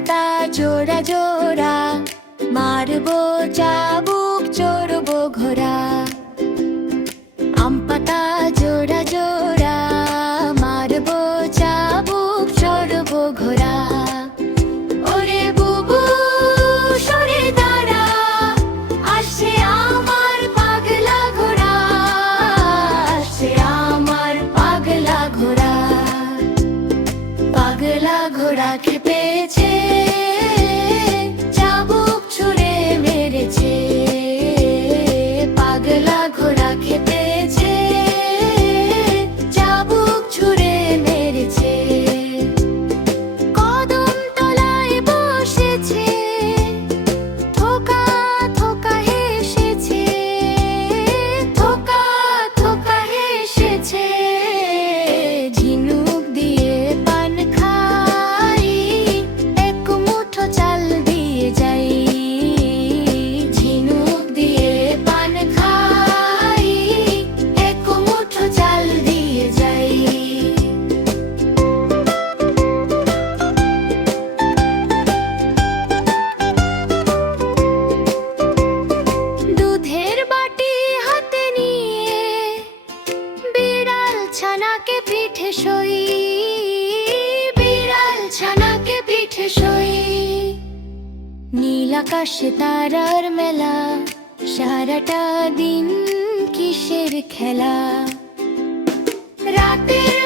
পাতা জোড়া জোড়া, মারবো চাবুক চড়বো ঘোড়া। আম পাতা জোড়া জোড়া, মারবো চাবুক চড়বো ঘোড়া। ওরে বুবু সরে দাঁড়া, আসছে আমার পাগলা ঘোড়া, আসছে আমার পাগলা ঘোড়া। পাগলা ঘোড়া খেপেছে, চাবুক ছুঁড়ে মেরেছে। পাগলা ঘোড়া খেপেছে, চাবুক ছুঁড়ে মেরেছে। কদম তলায় বসেছে, থোকা থোকা হেসেছে, থোকা থোকা হেসেছে। ঝিনুক দিয়ে পান খাই, এক মুঠো চাল দিয়ে যাই। ঝিনুক দিয়ে পান খাই, এক মুঠো চাল দিয়ে যাই। দুধের বাটি হাতে নিয়ে, বিড়াল ছানাকে পিঠে সই, বিড়াল ছানাকে পিঠে সই। নীল আকাশে তারার মেলা, সারাটা দিন কিসের খেলা। রাতের